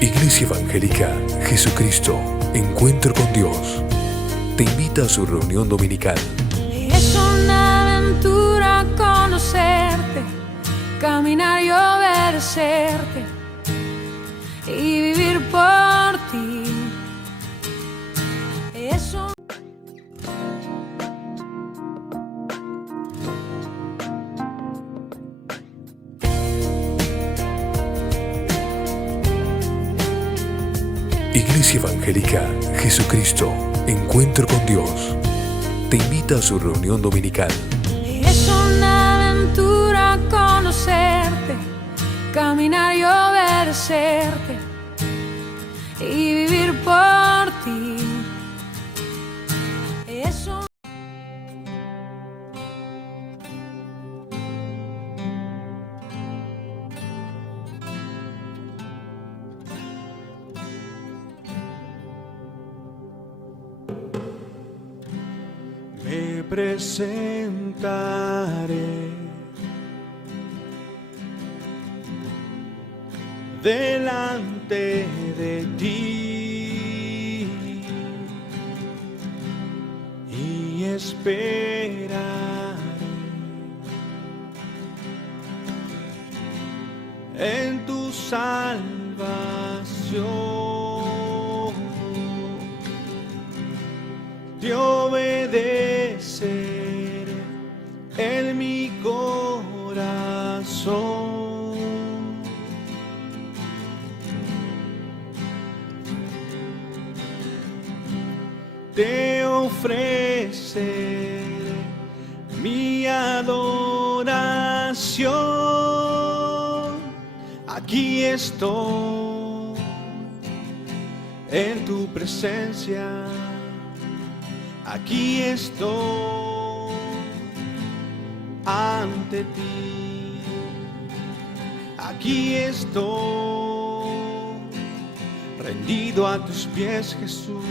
Iglesia Evangélica Jesucristo, Encuentro con Dios, te invita a su reunión dominical. Es una aventura conocerte, caminar y obedecerte y vivir por ti. Es un... Iglesia Evangélica Jesucristo, Encuentro con Dios, te invita a su reunión dominical. Es una aventura conocerte, caminar y obedecerte y vivir por ti. Es un... Me presentaré delante de ti y esperaré en tu salvación. Te obedeceré en mi corazón. Te ofreceré mi adoración. Aquí estoy en tu presencia. Aquí estoy ante ti. Aquí estoy rendido a tus pies, Jesús.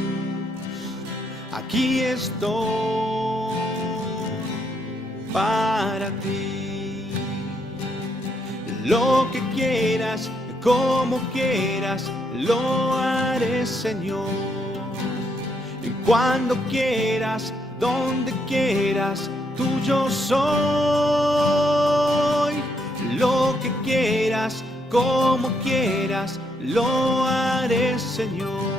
Aquí estoy para ti. Lo que quieras, como quieras, lo haré, Señor. Y cuando quieras, donde quieras, tuyo soy. Lo que quieras, como quieras, lo haré, Señor.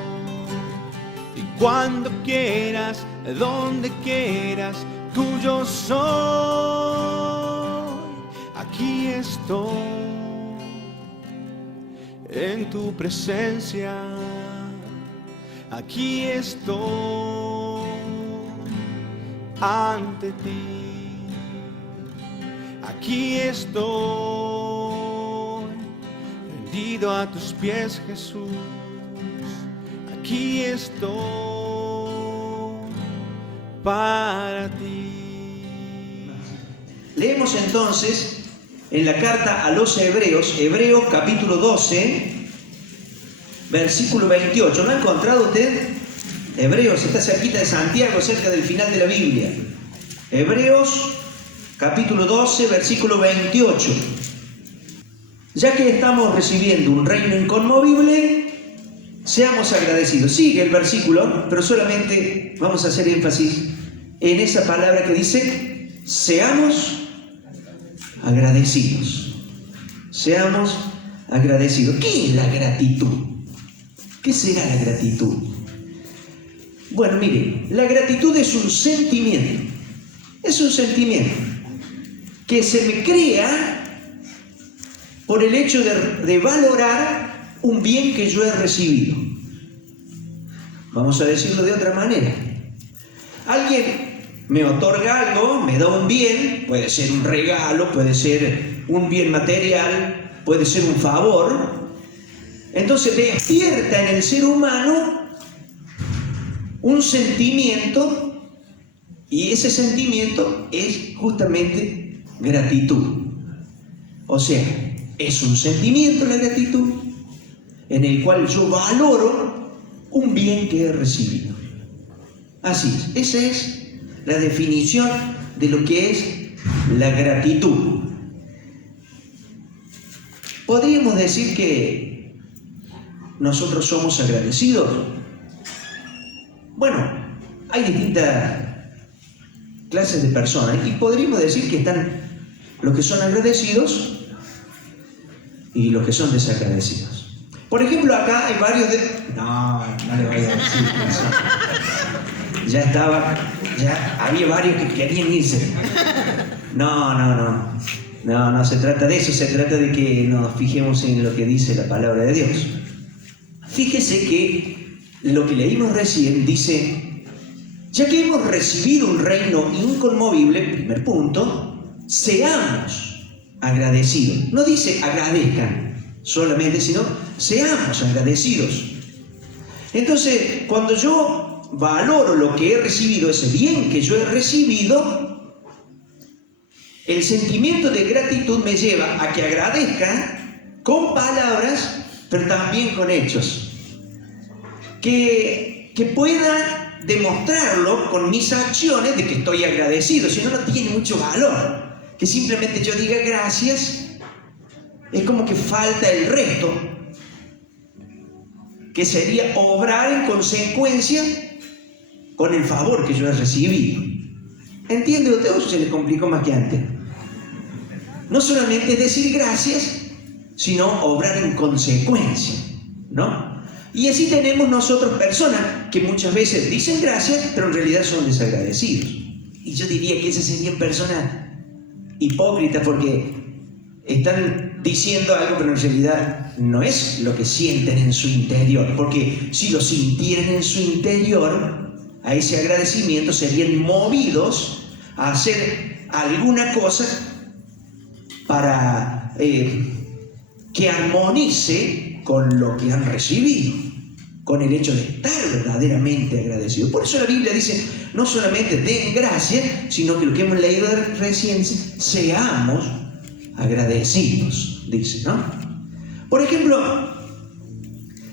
Y cuando quieras, donde quieras, tuyo soy. Aquí estoy en tu presencia. Aquí estoy ante ti. Aquí estoy rendido a tus pies, Jesús. Aquí estoy para ti. Leemos entonces en la carta a los Hebreos, Hebreos capítulo 12, versículo 28. ¿No ha encontrado usted? Hebreos está cerquita de Santiago, cerca del final de la Biblia. Hebreos capítulo 12, versículo 28. Ya que estamos recibiendo un reino inconmovible, seamos agradecidos. Sigue el versículo, pero solamente vamos a hacer énfasis en esa palabra que dice: seamos agradecidos. Seamos agradecidos. ¿Qué es la gratitud? ¿Qué será la gratitud? Bueno, mire, la gratitud es un sentimiento. Es un sentimiento que se me crea por el hecho de valorar un bien que yo he recibido. Vamos a decirlo de otra manera. Alguien me otorga algo, me da un bien, puede ser un regalo, puede ser un bien material, puede ser un favor. Entonces despierta en el ser humano un sentimiento, y ese sentimiento es justamente gratitud. O sea, es un sentimiento la gratitud en el cual yo valoro un bien que he recibido. Así es, esa es la definición de lo que es la gratitud. Podríamos decir que nosotros somos agradecidos? Bueno, hay distintas clases de personas y podríamos decir que están los que son agradecidos y los que son desagradecidos. Por ejemplo, acá hay varios de... No le voy a decir eso. Ya había varios que querían irse. No se trata de eso, se trata de que nos fijemos en lo que dice la palabra de Dios. Fíjese que lo que leímos recién dice, ya que hemos recibido un reino inconmovible, primer punto, seamos agradecidos. No dice agradezcan solamente, sino seamos agradecidos. Entonces, cuando yo valoro lo que he recibido, ese bien que yo he recibido, el sentimiento de gratitud me lleva a que agradezca con palabras, pero también con hechos. Que pueda demostrarlo con mis acciones de que estoy agradecido, si no, no tiene mucho valor. Que simplemente yo diga gracias, es como que falta el resto, que sería obrar en consecuencia con el favor que yo he recibido. ¿Entiende usted o se le complicó más que antes? No solamente es decir gracias, sino obrar en consecuencia, ¿no? Y así tenemos nosotros personas que muchas veces dicen gracias, pero en realidad son desagradecidos. Y yo diría que esas serían personas hipócritas porque están diciendo algo, pero en realidad no es lo que sienten en su interior. Porque si lo sintieran en su interior, a ese agradecimiento serían movidos a hacer alguna cosa para que armonice con lo que han recibido, con el hecho de estar verdaderamente agradecido. Por eso la Biblia dice, no solamente den gracias, sino que lo que hemos leído recién, seamos agradecidos, dice, ¿no? Por ejemplo,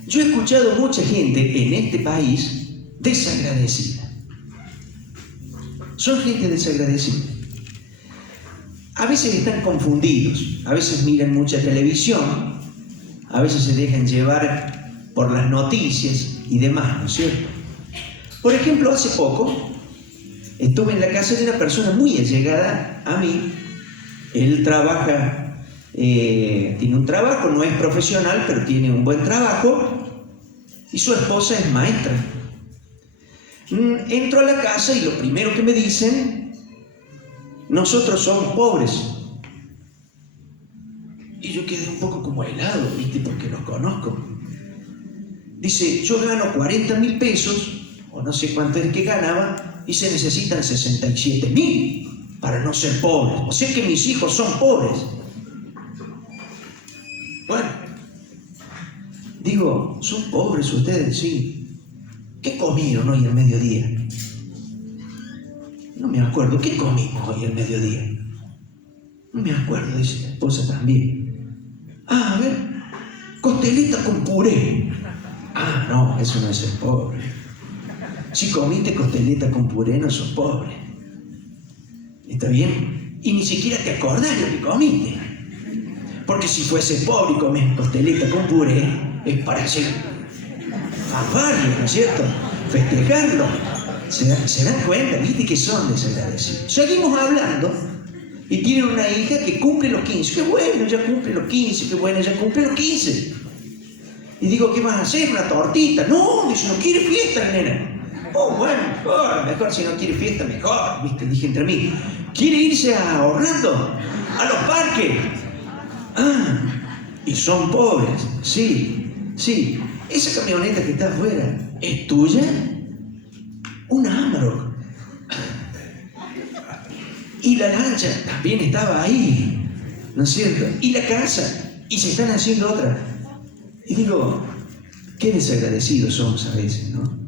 yo he escuchado mucha gente en este país desagradecida. Son gente desagradecida. A veces están confundidos, a veces miran mucha televisión, a veces se dejan llevar por las noticias y demás, ¿no es cierto? Por ejemplo, hace poco estuve en la casa de una persona muy allegada a mí. Él trabaja, tiene un trabajo, no es profesional, pero tiene un buen trabajo, y su esposa es maestra. Entro a la casa y lo primero que me dicen, nosotros somos pobres. Y yo quedé un poco como helado, ¿viste? Porque los conozco. Dice, yo gano 40.000 pesos, o no sé cuánto es que ganaba, y se necesitan 67.000 para no ser pobres. O sea que mis hijos son pobres. Bueno, digo, ¿son pobres ustedes? Sí. ¿Qué comieron hoy al mediodía? No me acuerdo. ¿Qué comimos hoy al mediodía? No me acuerdo, dice la esposa también. A ver, costeleta con puré. No, eso no es ser pobre. Si comiste costeleta con puré, no sos pobre. ¿Está bien? Y ni siquiera te acordás lo que comiste. Porque si fuese pobre y comes costeleta con puré, es para hacer fanfarria, ¿no es cierto? Festejarlo. ¿Se dan cuenta? ¿Viste que son desagradecidos? Seguimos hablando y tienen una hija que cumple los 15. ¡Qué bueno, ya cumple los 15! ¡Qué bueno, ya cumple los 15! Y digo, ¿qué vas a hacer? ¿Una tortita? No, dice, no quiere fiesta, nena. Oh, bueno, mejor si no quiere fiesta, mejor, ¿viste? Dije entre mí. ¿Quiere irse a Orlando? ¿A los parques? Y son pobres. Sí. Esa camioneta que está afuera, ¿es tuya? Una Amarok. Y la lancha también estaba ahí, ¿no es cierto? Y la casa, y se están haciendo otra. Y digo, qué desagradecidos somos a veces, ¿no?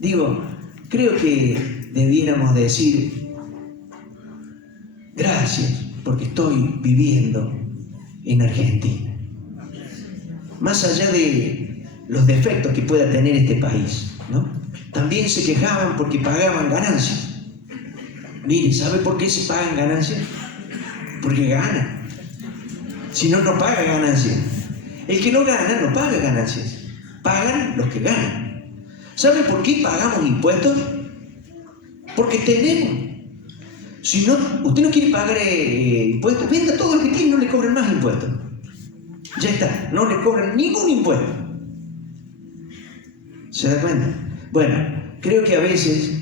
Digo, creo que debiéramos decir gracias porque estoy viviendo en Argentina. Más allá de los defectos que pueda tener este país, ¿no? También se quejaban porque pagaban ganancias. Mire, ¿sabe por qué se pagan ganancias? Porque gana. Si no, no paga ganancias. El que no gana, no paga ganancias. pagan los que ganan. ¿Saben por qué pagamos impuestos? Porque tenemos. Si no, usted no quiere pagar impuestos, venda todo lo que tiene y no le cobren más impuestos. Ya está, no le cobran ningún impuesto. ¿Se da cuenta? Bueno, creo que a veces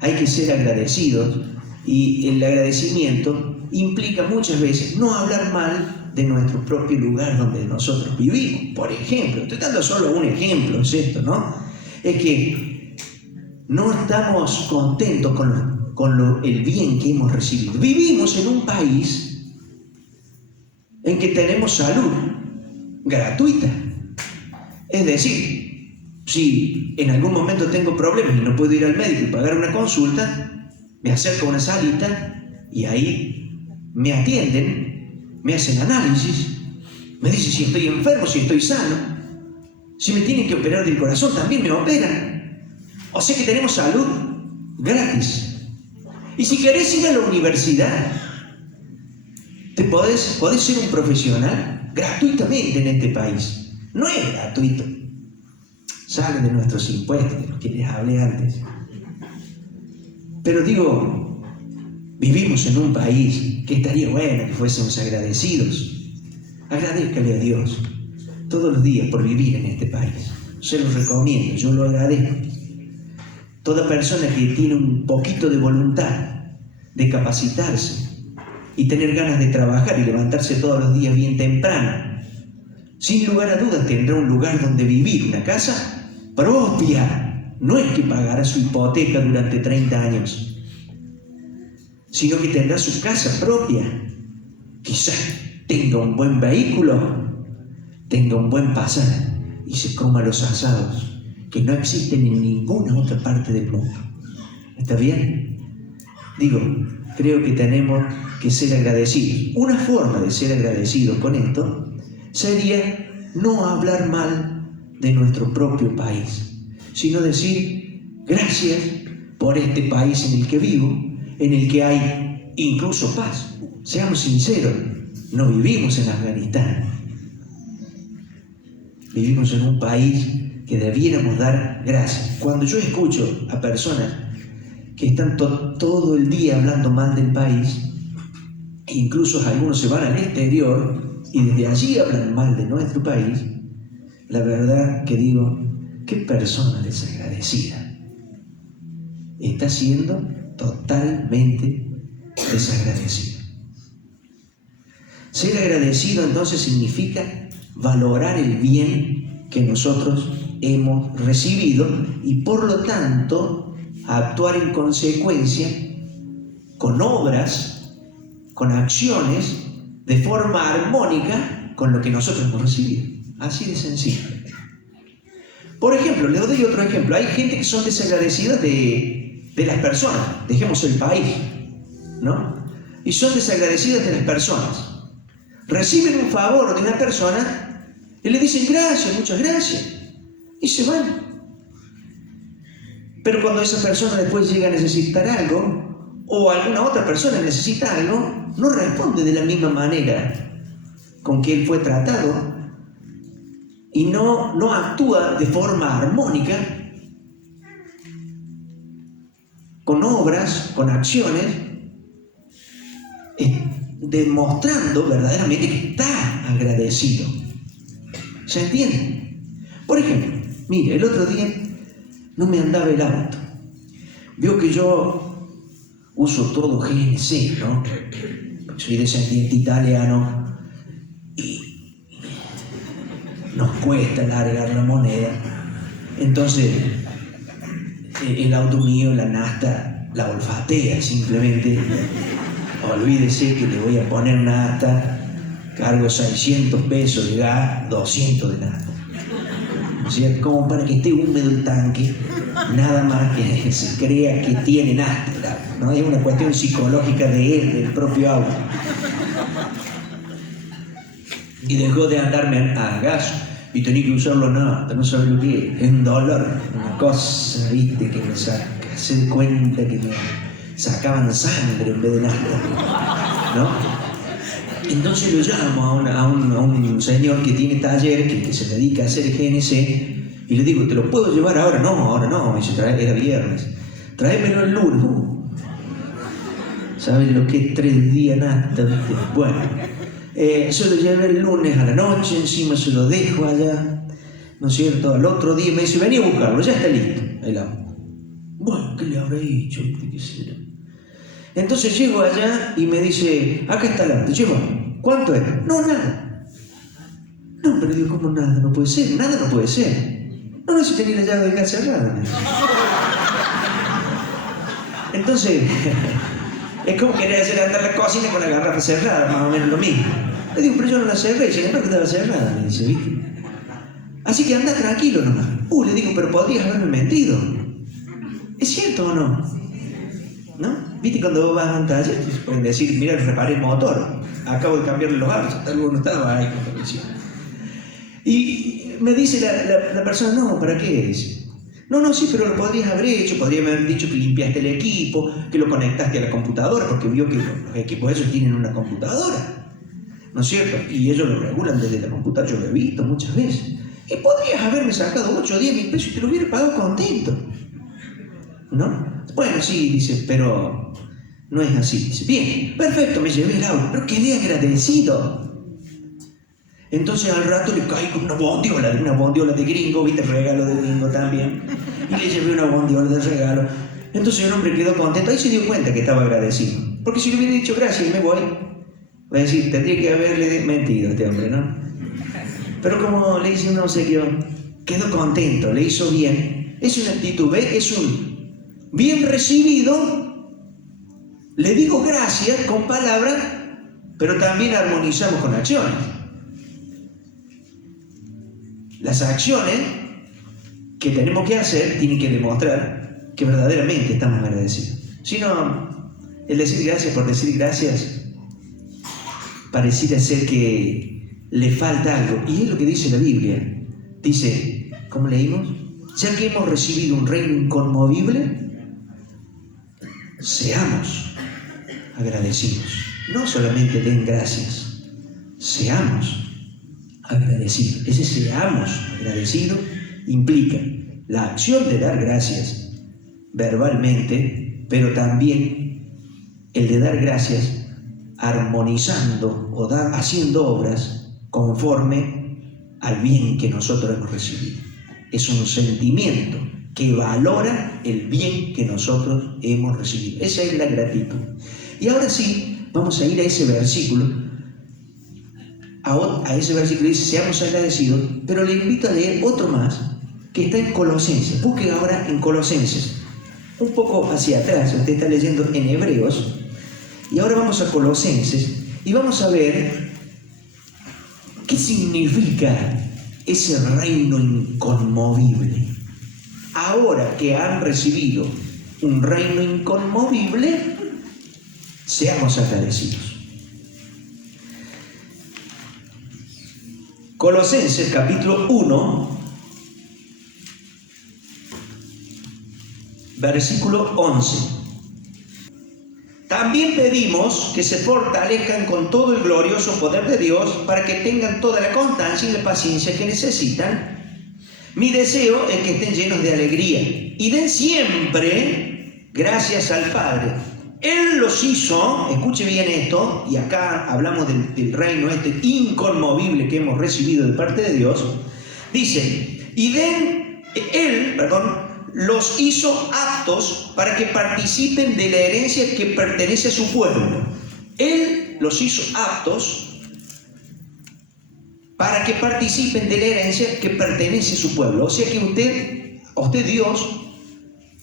hay que ser agradecidos y el agradecimiento implica muchas veces no hablar mal de nuestro propio lugar donde nosotros vivimos. Por ejemplo, estoy dando solo un ejemplo, es esto, ¿no? Es que no estamos contentos con el bien que hemos recibido. Vivimos en un país en que tenemos salud gratuita. Es decir, si en algún momento tengo problemas y no puedo ir al médico y pagar una consulta, me acerco a una salita y ahí me atienden, me hacen análisis, me dicen si estoy enfermo, si estoy sano, si me tienen que operar del corazón también me operan. O sea que tenemos salud gratis. Y si querés ir a la universidad, podés ser un profesional gratuitamente en este país. No es gratuito. Sale de nuestros impuestos, de los que les hablé antes. Pero digo, vivimos en un país que estaría bueno que fuésemos agradecidos. Agradezcale a Dios todos los días por vivir en este país. Se los recomiendo, yo lo agradezco. Toda persona que tiene un poquito de voluntad de capacitarse y tener ganas de trabajar y levantarse todos los días bien temprano, sin lugar a dudas tendrá un lugar donde vivir, una casa propia. No es que pagará su hipoteca durante 30 años, sino que tendrá su casa propia. Quizás tenga un buen vehículo, tenga un buen pasaje y se coma los asados que no existen en ninguna otra parte del mundo. ¿Está bien? Digo, creo que tenemos que ser agradecidos. Una forma de ser agradecidos con esto sería no hablar mal de nuestro propio país, sino decir gracias por este país en el que vivo, en el que hay incluso paz. Seamos sinceros, no vivimos en Afganistán. Vivimos en un país que debiéramos dar gracias. Cuando yo escucho a personas que están todo el día hablando mal del país, e incluso algunos se van al exterior y desde allí hablan mal de nuestro país, la verdad que digo, qué persona desagradecida. Está siendo totalmente desagradecido. Ser agradecido entonces significa valorar el bien que nosotros hemos recibido y por lo tanto actuar en consecuencia con obras, con acciones, de forma armónica con lo que nosotros hemos recibido. Así de sencillo. Por ejemplo, les doy otro ejemplo. Hay gente que son desagradecidas de las personas. Dejemos el país, ¿no? Y son desagradecidas de las personas. Reciben un favor de una persona y le dicen gracias, muchas gracias, y se van. Pero cuando esa persona después llega a necesitar algo, o alguna otra persona necesita algo, no responde de la misma manera con que él fue tratado y no actúa de forma armónica, con obras, con acciones, demostrando verdaderamente que está agradecido. ¿Se entiende? Por ejemplo, mire, el otro día no me andaba el auto. Vio que yo uso todo GNC, ¿no? Soy descendiente italiano y nos cuesta largar la moneda. Entonces, el auto mío, la nafta, la olfatea simplemente. Olvídese que le voy a poner una nafta, cargo 600 pesos de gas, 200 de nafta. O sea, como para que esté húmedo el tanque, nada más que se crea que tiene nafta, ¿no? Es una cuestión psicológica de él, del propio auto. Y dejó de andarme a gas y tenía que usarlo nafta, no sabe lo que es un dolor, una cosa, viste, que me saca, se da cuenta que me sacaban sangre en vez de nafta, ¿no? Entonces lo llamo a un señor que tiene taller, que se dedica a hacer GNC, Y le digo, ¿te lo puedo llevar ahora? No, ahora no. Me dice, era viernes. Tráemelo el lunes. ¿Sabes lo que es 3 días nata? Bueno, se lo llevé el lunes a la noche, encima se lo dejo allá, ¿no es cierto? Al otro día me dice, vení a buscarlo, ya está listo el auto. Bueno, ¿qué le habré dicho? ¿Qué será? Entonces llego allá y me dice, acá está el auto, lleva. ¿Cuánto es? No, nada. No, pero digo, ¿cómo nada? No puede ser, nada no puede ser. No, si tenía la llave de casa cerrada. Entonces, es como querer hacer andar la cocina con la garrafa cerrada, más o menos lo mismo. Le digo, pero yo no la cerré, y sin embargo estaba cerrada, me dice, ¿viste? Así que anda tranquilo nomás. Le digo, pero podrías haberme mentido. ¿Es cierto o no? ¿No? ¿Viste cuando vos vas a un taller? Pueden decir, mira, reparé el motor, acabo de cambiarle los aros, tal vez no estaba ahí con la visión. Y me dice la persona, no, ¿para qué es? No, sí, pero lo podrías haber hecho, podría haber dicho que limpiaste el equipo, que lo conectaste a la computadora, porque vio que los equipos esos tienen una computadora, ¿no es cierto? Y ellos lo regulan desde la computadora, yo lo he visto muchas veces. Y podrías haberme sacado 8 o 10 mil pesos y te lo hubiera pagado contento, ¿no? Bueno, sí, dice, pero no es así. Dice, bien, perfecto, me llevé el auto, pero quedé agradecido. Entonces al rato le caí con una bondiola de gringo, viste, regalo de gringo también, y le llevé una bondiola de regalo. Entonces el hombre quedó contento, ahí se dio cuenta que estaba agradecido, porque si le hubiera dicho gracias y me voy a decir, tendría que haberle mentido a este hombre, ¿no? Pero como le hice un obsequio, quedó contento, le hizo bien. Es una actitud, ¿ves? Es un bien recibido, le digo gracias con palabras, pero también armonizamos con acciones. Las acciones que tenemos que hacer tienen que demostrar que verdaderamente estamos agradecidos. Si no, el decir gracias por decir gracias pareciera ser que le falta algo. Y es lo que dice la Biblia. Dice, ¿cómo leímos? Ya que hemos recibido un reino inconmovible, seamos agradecidos. No solamente den gracias, seamos agradecidos. Ese seamos agradecidos implica la acción de dar gracias verbalmente, pero también el de dar gracias armonizando o haciendo obras conforme al bien que nosotros hemos recibido. Es un sentimiento que valora el bien que nosotros hemos recibido. Esa es la gratitud. Y ahora sí, vamos a ir a ese versículo. A ese versículo dice, seamos agradecidos, pero le invito a leer otro más, que está en Colosenses. Busquen ahora en Colosenses, un poco hacia atrás, usted está leyendo en Hebreos, y ahora vamos a Colosenses, y vamos a ver qué significa ese reino inconmovible. Ahora que han recibido un reino inconmovible, seamos agradecidos. Colosenses capítulo 1, versículo 11. También pedimos que se fortalezcan con todo el glorioso poder de Dios para que tengan toda la constancia y la paciencia que necesitan. Mi deseo es que estén llenos de alegría y den siempre gracias al Padre. Él los hizo, escuche bien esto, y acá hablamos del reino inconmovible que hemos recibido de parte de Dios. Dice, Él los hizo aptos para que participen de la herencia que pertenece a su pueblo. Él los hizo aptos para que participen de la herencia que pertenece a su pueblo. O sea que usted Dios,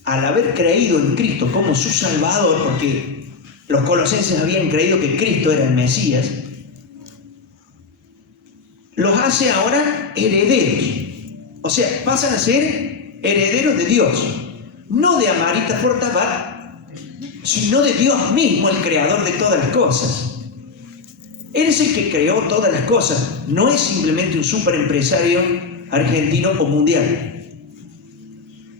al haber creído en Cristo como su Salvador, porque los colosenses habían creído que Cristo era el Mesías, los hace ahora herederos. O sea, pasan a ser herederos de Dios, no de Amarita Fortabat, sino de Dios mismo, el creador de todas las cosas. Él es el que creó todas las cosas, no es simplemente un superempresario argentino o mundial,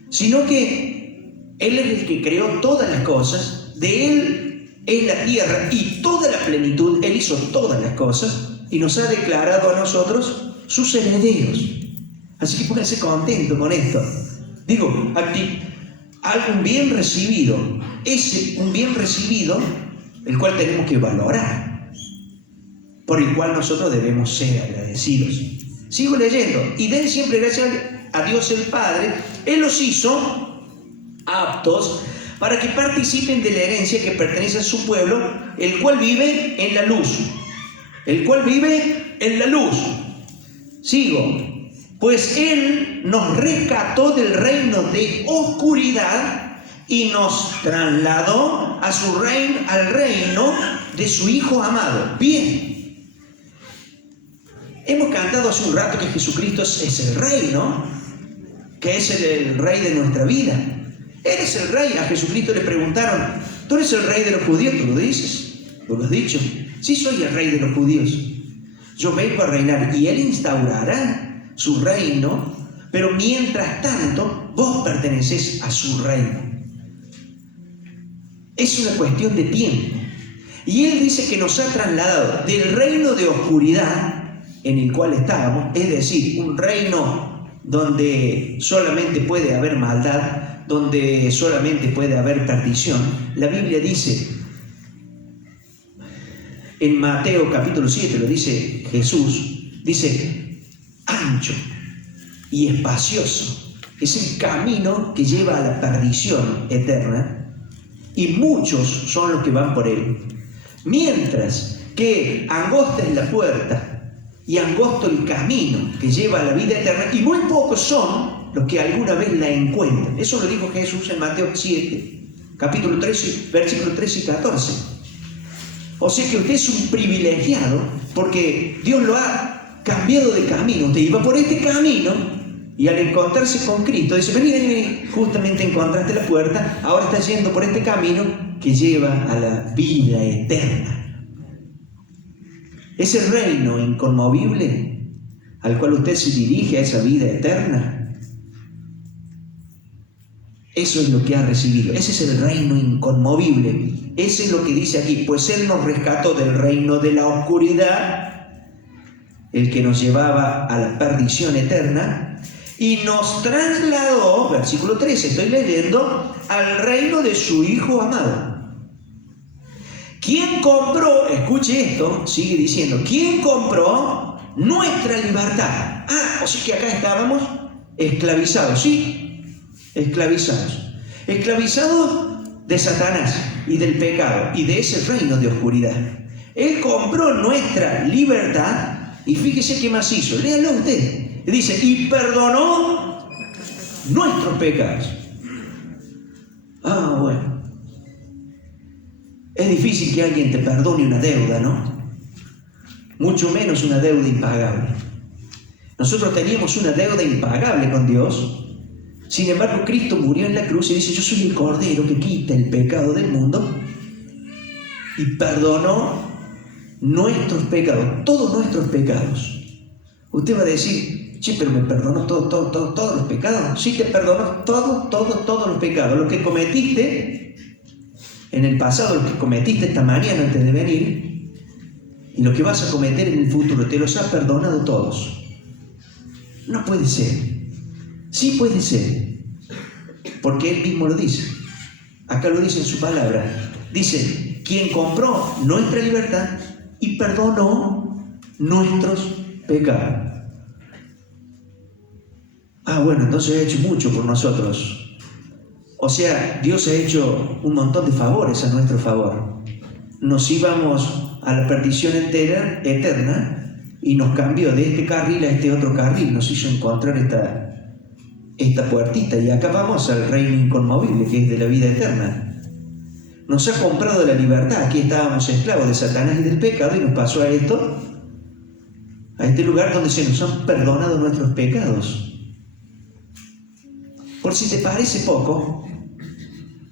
sino que Él es el que creó todas las cosas, de Él es la tierra y toda la plenitud, Él hizo todas las cosas y nos ha declarado a nosotros sus herederos. Así que pónganse contentos con esto. Digo, algún bien recibido, un bien recibido, el cual tenemos que valorar, por el cual nosotros debemos ser agradecidos. Sigo leyendo. Y den siempre gracias a Dios el Padre. Él los hizo aptos para que participen de la herencia que pertenece a su pueblo, el cual vive en la luz. El cual vive en la luz. Sigo. Pues Él nos rescató del reino de oscuridad y nos trasladó al reino de su Hijo amado. Bien. Hemos cantado hace un rato que Jesucristo es el Rey, ¿no? Que es el Rey de nuestra vida. Eres el Rey. A Jesucristo le preguntaron, ¿tú eres el Rey de los judíos? ¿Tú lo dices? ¿Tú lo has dicho? Sí, soy el Rey de los judíos. Yo vengo a reinar y Él instaurará su reino, pero mientras tanto vos pertenecés a su reino. Es una cuestión de tiempo. Y Él dice que nos ha trasladado del reino de oscuridad en el cual estábamos, es decir, un reino donde solamente puede haber maldad, donde solamente puede haber perdición. La Biblia dice, en Mateo capítulo 7, lo dice Jesús, dice, ancho y espacioso es el camino que lleva a la perdición eterna, y muchos son los que van por él. Mientras que angosta es la puerta y angosto el camino que lleva a la vida eterna, y muy pocos son los que alguna vez la encuentran. Eso lo dijo Jesús en Mateo 7, capítulo 13, versículos 13 y 14. O sea que usted es un privilegiado porque Dios lo ha cambiado de camino. Usted iba por este camino y al encontrarse con Cristo dice, vení, justamente encontraste la puerta, ahora estás yendo por este camino que lleva a la vida eterna. Ese reino inconmovible al cual usted se dirige, a esa vida eterna, eso es lo que ha recibido. Ese es el reino inconmovible. Ese es lo que dice aquí, pues Él nos rescató del reino de la oscuridad, el que nos llevaba a la perdición eterna, y nos trasladó, versículo 13, estoy leyendo, al reino de su Hijo amado. ¿Quién compró? Escuche esto, sigue diciendo, ¿quién compró nuestra libertad? O sea que acá estábamos esclavizados, ¿sí? Esclavizados de Satanás y del pecado y de ese reino de oscuridad. Él compró nuestra libertad. Y fíjese qué más hizo, léalo usted. Dice, y perdonó nuestros pecados. Bueno. Es difícil que alguien te perdone una deuda, ¿no? Mucho menos una deuda impagable. Nosotros teníamos una deuda impagable con Dios. Sin embargo, Cristo murió en la cruz y dice, yo soy el Cordero que quita el pecado del mundo. Y perdonó nuestros pecados, todos nuestros pecados. Usted va a decir, sí, pero me perdonó todos los pecados. Sí, te perdonó todos los pecados. Los que cometiste en el pasado, los que cometiste esta mañana antes de venir, y lo que vas a cometer en el futuro, te los ha perdonado todos. No puede ser. Sí puede ser, porque Él mismo lo dice. Acá lo dice en su palabra. Dice, quien compró nuestra libertad y perdonó nuestros pecados. Bueno, entonces ha hecho mucho por nosotros. O sea, Dios ha hecho un montón de favores a nuestro favor. Nos íbamos a la perdición eterna y nos cambió de este carril a este otro carril. Nos hizo encontrar esta puertita y acá vamos al reino inconmovible que es de la vida eterna. Nos ha comprado la libertad. Aquí estábamos esclavos de Satanás y del pecado y nos pasó a esto, a este lugar donde se nos han perdonado nuestros pecados. Por si te parece poco,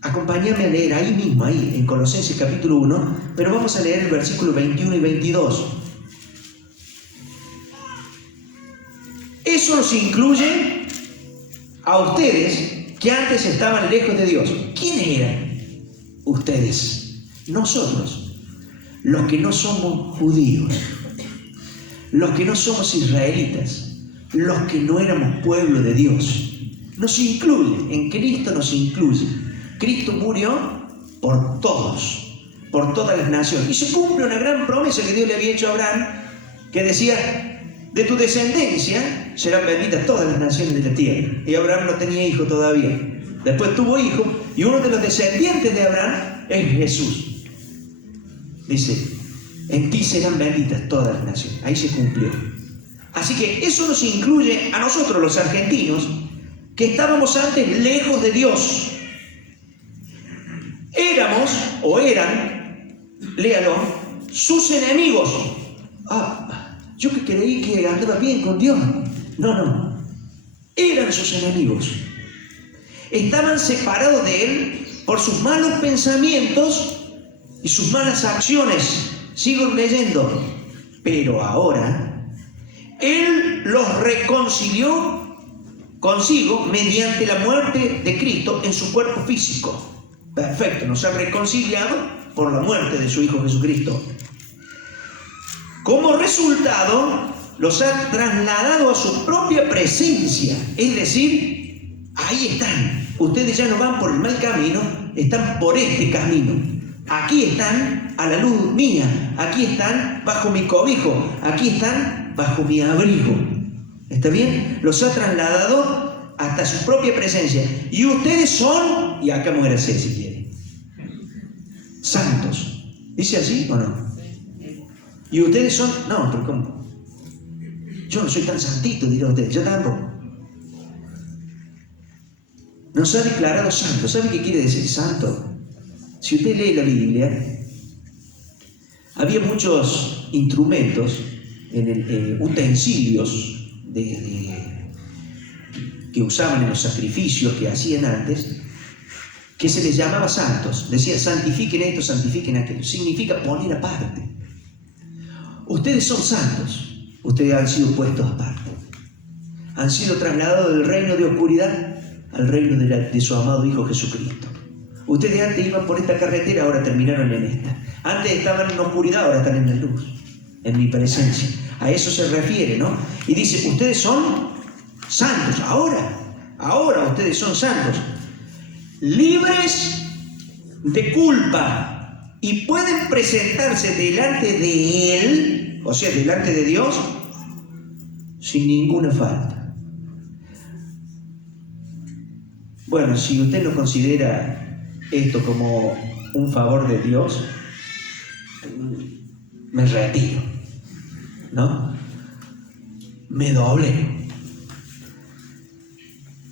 acompáñame a leer ahí mismo, ahí en Colosenses capítulo 1, pero vamos a leer el versículo 21 y 22. Eso nos incluye a ustedes que antes estaban lejos de Dios. ¿Quiénes eran? Ustedes, nosotros, los que no somos judíos, los que no somos israelitas, los que no éramos pueblo de Dios. Nos incluye, en Cristo nos incluye. Cristo murió por todos, por todas las naciones. Y se cumple una gran promesa que Dios le había hecho a Abraham, que decía: de tu descendencia serán benditas todas las naciones de la tierra. Y Abraham no tenía hijo todavía. Después tuvo hijo, y uno de los descendientes de Abraham es Jesús. Dice: en ti serán benditas todas las naciones. Ahí se cumplió. Así que eso nos incluye a nosotros los argentinos, que estábamos antes lejos de Dios. Éramos, o eran, léalo, sus enemigos. Yo que creí que andaba bien con Dios. No. Eran sus enemigos. Estaban separados de Él por sus malos pensamientos y sus malas acciones. Sigo leyendo. Pero ahora Él los reconcilió consigo mediante la muerte de Cristo en su cuerpo físico. Perfecto, nos ha reconciliado por la muerte de su Hijo Jesucristo. Como resultado, los ha trasladado a su propia presencia. Es decir, ahí están. Ustedes ya no van por el mal camino, están por este camino. Aquí están a la luz mía, aquí están bajo mi cobijo, aquí están bajo mi abrigo. ¿Está bien? Los ha trasladado hasta su propia presencia. Y ustedes son, y acá muérase si quieren, santos. ¿Dice así o no? Y ustedes son, no, pero ¿cómo? Yo no soy tan santito, dirá usted, yo tampoco. Nos ha declarado santos. ¿Sabe qué quiere decir santo? Si usted lee la Biblia, había muchos instrumentos, utensilios que usaban en los sacrificios que hacían antes, que se les llamaba santos. Decían: santifiquen esto, santifiquen aquello. Significa poner aparte. Ustedes son santos. Ustedes han sido puestos aparte. Han sido trasladados del reino de oscuridad al reino de su amado Hijo Jesucristo. Ustedes antes iban por esta carretera, ahora terminaron en esta. Antes estaban en oscuridad, ahora están en la luz, en mi presencia. A eso se refiere, ¿no? Y dice: ustedes son santos. Ahora ustedes son santos, libres de culpa, y pueden presentarse delante de Él, o sea, delante de Dios, sin ninguna falta. Bueno, si usted no considera esto como un favor de Dios, me retiro, ¿no? Me doblego.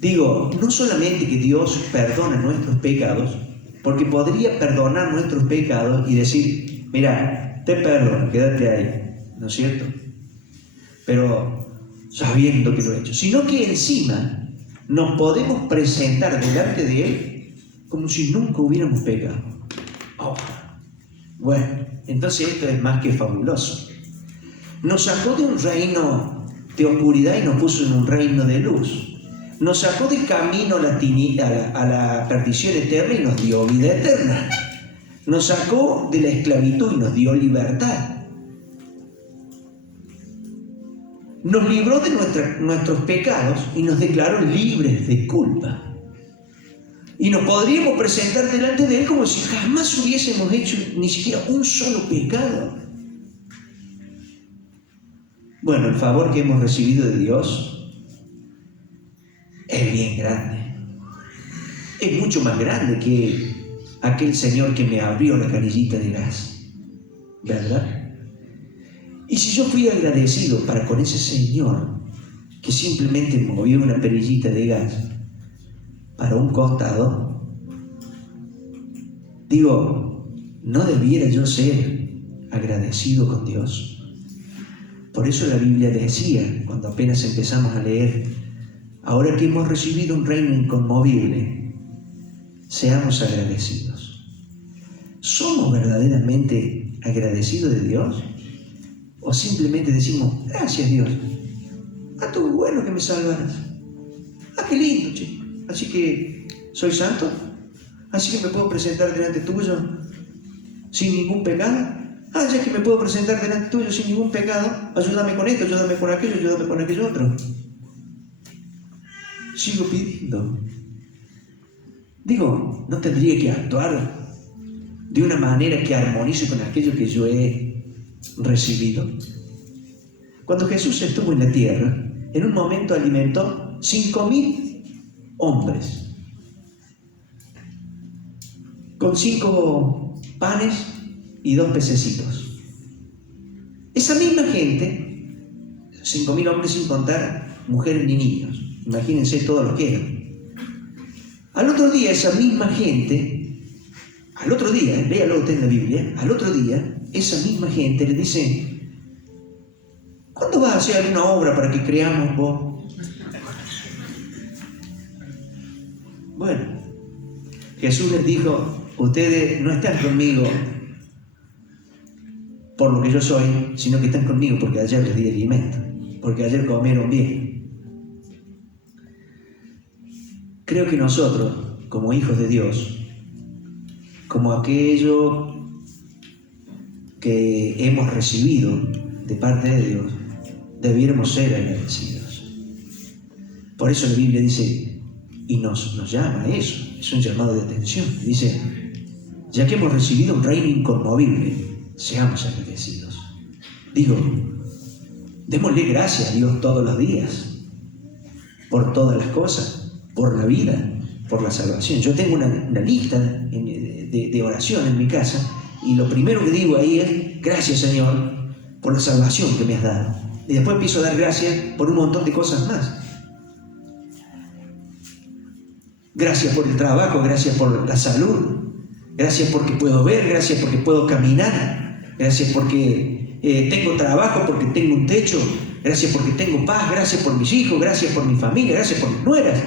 Digo, no solamente que Dios perdona nuestros pecados, porque podría perdonar nuestros pecados y decir: mira, te perdono, quédate ahí, ¿no es cierto? Pero sabiendo que lo he hecho. Sino que encima nos podemos presentar delante de Él como si nunca hubiéramos pecado. Bueno, entonces esto es más que fabuloso. Nos sacó de un reino de oscuridad y nos puso en un reino de luz. Nos sacó del camino a la perdición eterna y nos dio vida eterna. Nos sacó de la esclavitud y nos dio libertad. Nos libró de nuestros pecados y nos declaró libres de culpa. Y nos podríamos presentar delante de Él como si jamás hubiésemos hecho ni siquiera un solo pecado. Bueno, el favor que hemos recibido de Dios es bien grande. Es mucho más grande que aquel señor que me abrió la canillita de gas, ¿verdad? Y si yo fui agradecido para con ese señor que simplemente movió una perillita de gas para un costado, digo, ¿no debiera yo ser agradecido con Dios? Por eso la Biblia decía, cuando apenas empezamos a leer: ahora que hemos recibido un reino inconmovible, seamos agradecidos. ¿Somos verdaderamente agradecidos de Dios? ¿O simplemente decimos: gracias Dios, tú bueno que me salvaras, qué lindo, che, así que soy santo, así que me puedo presentar delante tuyo sin ningún pecado? Ya que me puedo presentar delante tuyo sin ningún pecado, ayúdame con esto, ayúdame con aquello otro. sigo pidiendo. Digo, ¿no tendría que actuar de una manera que armonice con aquello que yo he recibido? Cuando Jesús estuvo en la tierra, en un momento alimentó 5.000 hombres con 5 panes y 2 pececitos. Esa misma gente, 5.000 hombres sin contar mujeres ni niños, imagínense todos los que eran. Al otro día esa misma gente, léalo usted en la Biblia, al otro día esa misma gente le dice: ¿cuándo vas a hacer alguna obra para que creamos vos? Bueno, Jesús les dijo: ustedes no están conmigo por lo que yo soy, sino que están conmigo porque ayer les di alimento, porque ayer comieron bien. Creo que nosotros, como hijos de Dios, como aquello que hemos recibido de parte de Dios, debiéramos ser agradecidos. Por eso la Biblia dice, y nos llama a eso, es un llamado de atención. Dice, ya que hemos recibido un reino inconmovible, seamos agradecidos. Digo, démosle gracias a Dios todos los días, por todas las cosas, por la vida, por la salvación. Yo tengo una lista de oración en mi casa, y lo primero que digo ahí es, gracias Señor, por la salvación que me has dado. Y después empiezo a dar gracias por un montón de cosas más. Gracias por el trabajo, gracias por la salud, gracias porque puedo ver, gracias porque puedo caminar, gracias porque tengo trabajo, porque tengo un techo, gracias porque tengo paz, gracias por mis hijos, gracias por mi familia, gracias por mis nueras,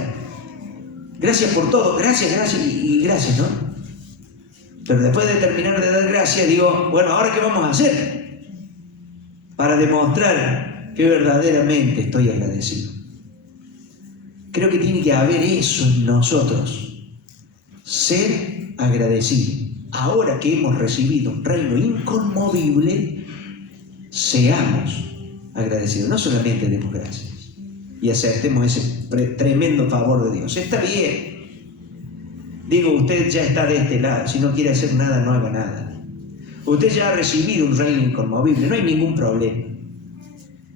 gracias por todo, gracias y gracias, ¿no? Pero después de terminar de dar gracias, digo, bueno, ¿ahora qué vamos a hacer? Para demostrar que verdaderamente estoy agradecido. Creo que tiene que haber eso en nosotros, ser agradecido. Ahora que hemos recibido un reino inconmovible, seamos agradecidos. No solamente demos gracias y aceptemos ese tremendo favor de Dios. Está bien. Digo, usted ya está de este lado. Si no quiere hacer nada, no haga nada. Usted ya ha recibido un reino inconmovible. No hay ningún problema.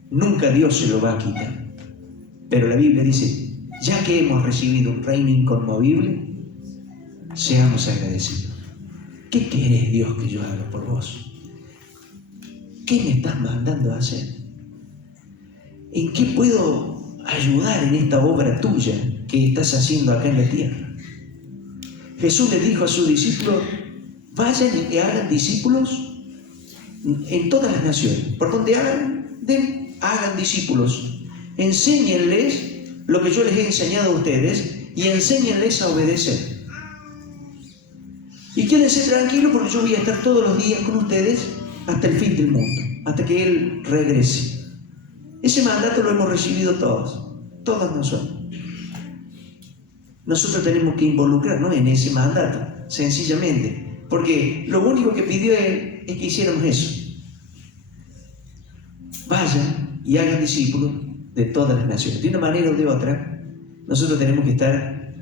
Nunca Dios se lo va a quitar. Pero la Biblia dice, ya que hemos recibido un reino inconmovible, seamos agradecidos. ¿Qué querés, Dios, que yo haga por vos? ¿Qué me estás mandando a hacer? ¿En qué puedo ayudar en esta obra tuya que estás haciendo acá en la tierra? Jesús le dijo a sus discípulos, vayan y hagan discípulos en todas las naciones. Por donde hagan discípulos. Enséñenles lo que yo les he enseñado a ustedes y enséñenles a obedecer. Y quédense tranquilos porque yo voy a estar todos los días con ustedes hasta el fin del mundo, hasta que Él regrese. Ese mandato lo hemos recibido todos nosotros. Nosotros tenemos que involucrarnos en ese mandato, sencillamente, porque lo único que pidió Él es que hiciéramos eso. Vayan y hagan discípulos de todas las naciones. De una manera o de otra, nosotros tenemos que estar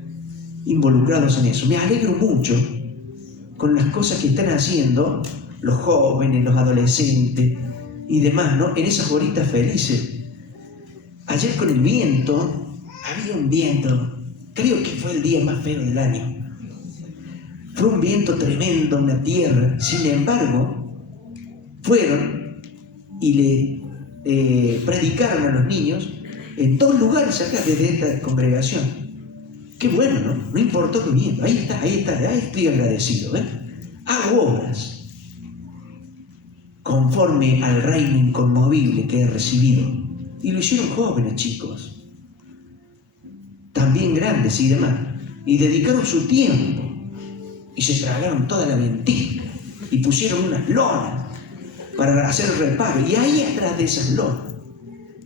involucrados en eso. Me alegro mucho con las cosas que están haciendo los jóvenes, los adolescentes y demás, ¿no? En esas horitas felices. Ayer con el viento, había un viento, creo que fue el día más feo del año. Fue un viento tremendo, una tierra. Sin embargo, fueron y le predicaron a los niños en 2 lugares acá desde esta congregación. Qué bueno, ¿no? No importó el viento. Ahí estoy agradecido, ¿eh? Hago obras conforme al reino inconmovible que he recibido. Y lo hicieron jóvenes, chicos, también grandes y demás, y dedicaron su tiempo y se tragaron toda la mentira y pusieron unas lonas para hacer reparo, y ahí atrás de esas lonas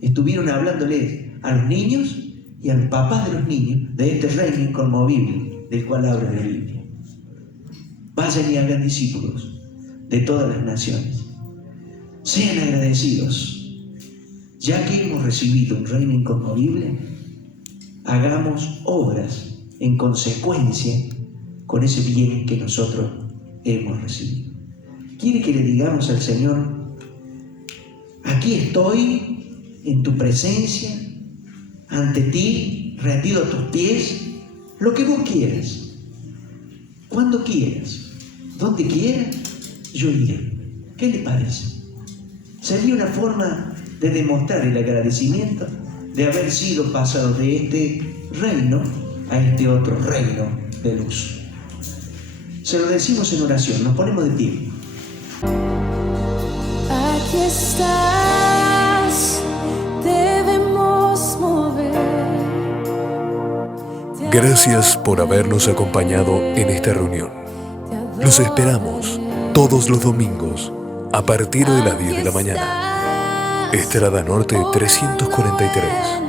estuvieron hablándole a los niños y a los papás de los niños de este reino inconmovible del cual habla la Biblia. Vayan y hagan discípulos de todas las naciones. Sean agradecidos. Ya que hemos recibido un reino inconmovible, hagamos obras en consecuencia con ese bien que nosotros hemos recibido. Quiere que le digamos al Señor: aquí estoy en tu presencia, ante ti, rendido a tus pies, lo que vos quieras, cuando quieras, donde quieras, yo iré. ¿Qué le parece? Sería una forma de demostrar el agradecimiento de haber sido pasados de este reino a este otro reino de luz. Se lo decimos en oración, nos ponemos de pie. Aquí estás, debemos mover. Gracias por habernos acompañado en esta reunión. Los esperamos todos los domingos a partir de las 10 de la mañana. Estrada Norte 343.